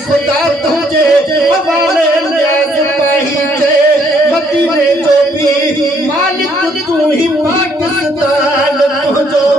खुदा तुझे हवाले न्याज़ पाहिजे मदीने जो भी मालिक तू ही पाकिस्तान तुझो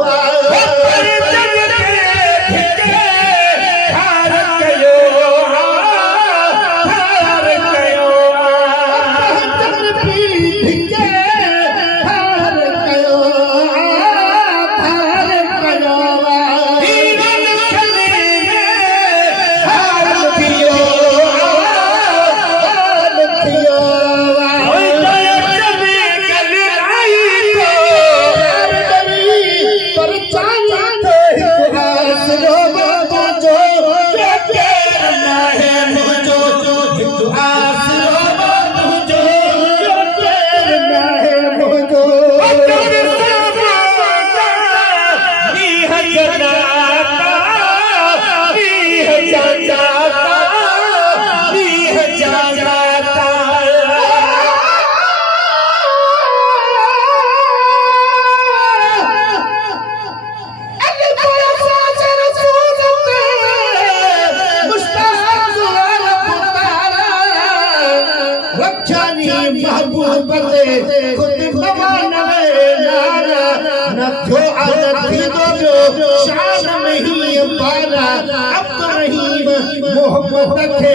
मोहब्बत के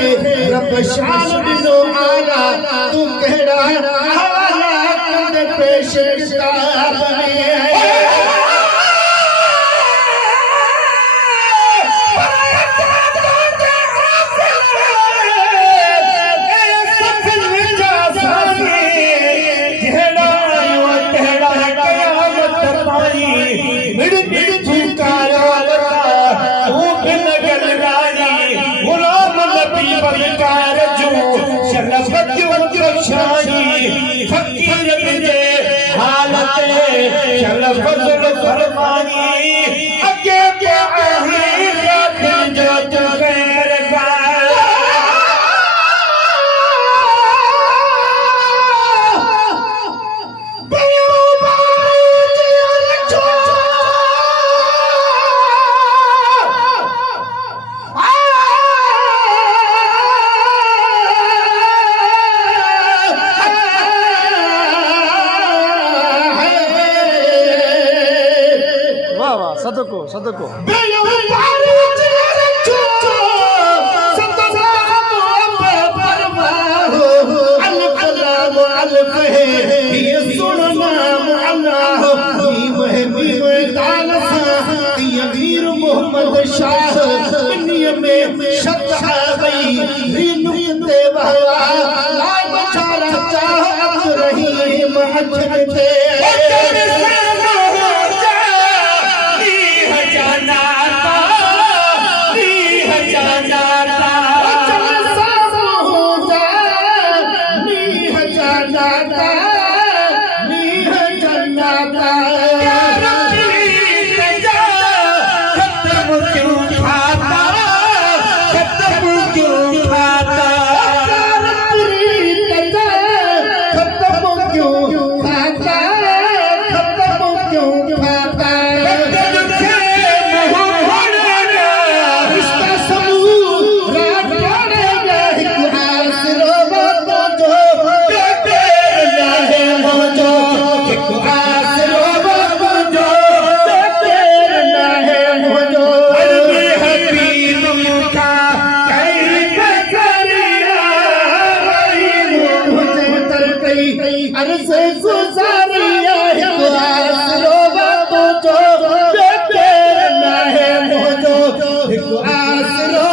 रब शान दिनो आला तू कहड़ा हवाला कर पेश किताब में फकीर तुझे हालत चल फजल फरमानी अगे क्या आहे रात जो तू खैर सदको अर्ज़ गुज़ारिया हिकु आसरो तुंहिंजो ॿियो केरु नाहे मुंहिंजो हिकु आसरो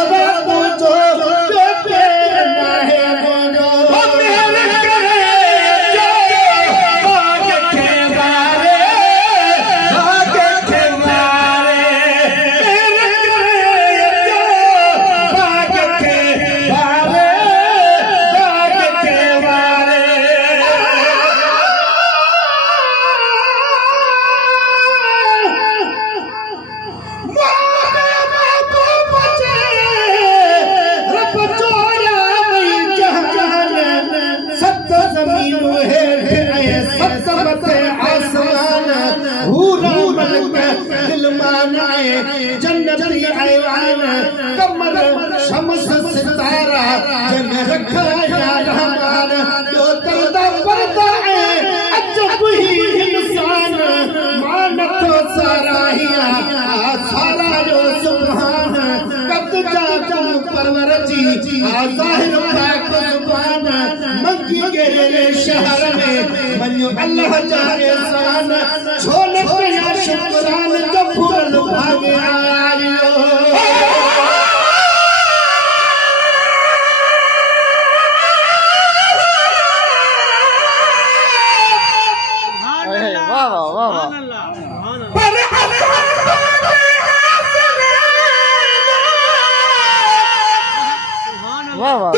तुंहिंजो ॿियो केरु नाहे मुंहिंजो मेर करे बाग खे वारे बाग खे वारे मेर करे बाग खे वारे बाग खे वारे जन्नती ऐवान कमर शमस सितारा जन रखाया रहमान तो तरदा पर्दा अजब ही इंसान मानतो सराहिया सारा जो सुभान कद जातुम परवर जी ज़ाहिर पाक जुबान मंगी गेरे शहर में मन्यो अल्लाह जा एहसान छोल पिया शुक्रान गफूर भागे आयो वाह वाह वाह वाह पर वाह वाह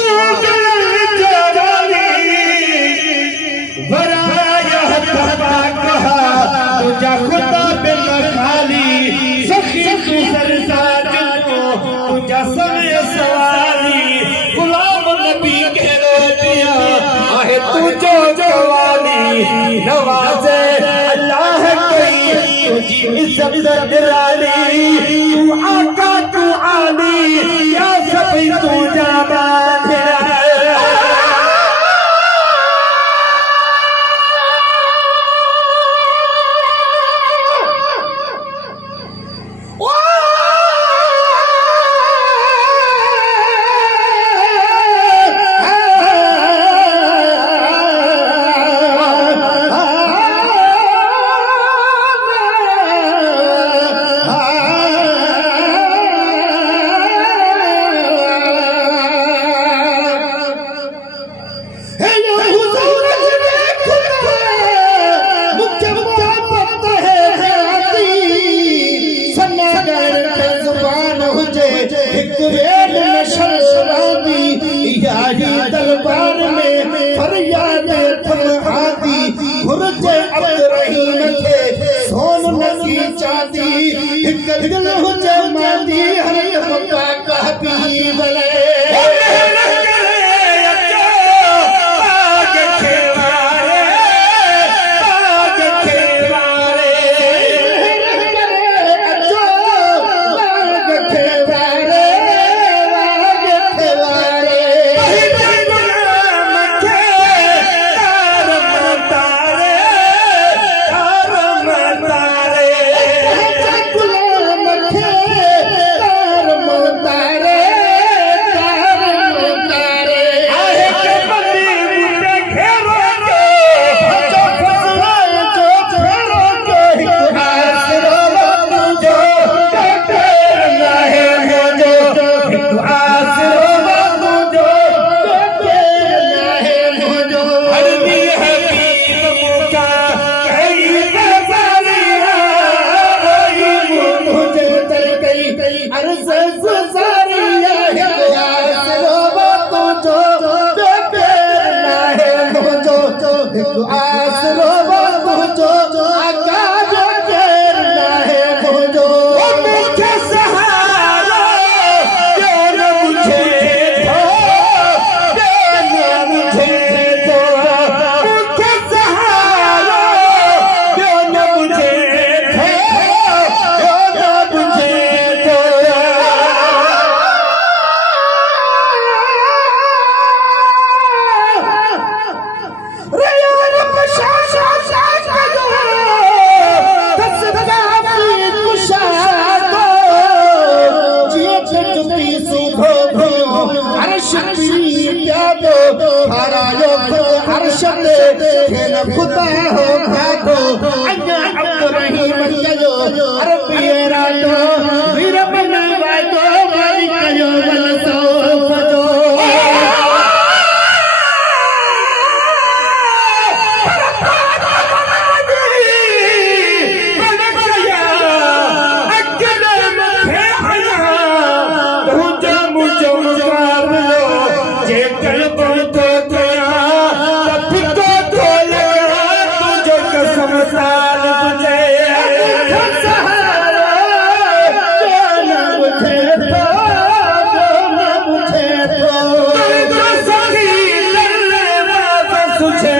तुझा खुदा बिन खाली सखी तू सरसाज तुझा समय सवाली गुलाम नबी के रोटिया आहे तुझो जवानी नवाजे अल्लाह कोई तुझी इज्जत निराली तू आका तू आली या सभी तू जाबान दरबार में फरियाद थमाती खुरजे अब्दुर्रहीम थे सोन नसी चांदी हिक दिल हुजे मांदी हर मक्का का हबीब ले यादो हरायो खुद अर्श ते खेन खुदा हो खादो अञा अब्दुर्रहीम कयो अरबी रातो वीर बना वादो मालिक कयो वल सौफदो तुझे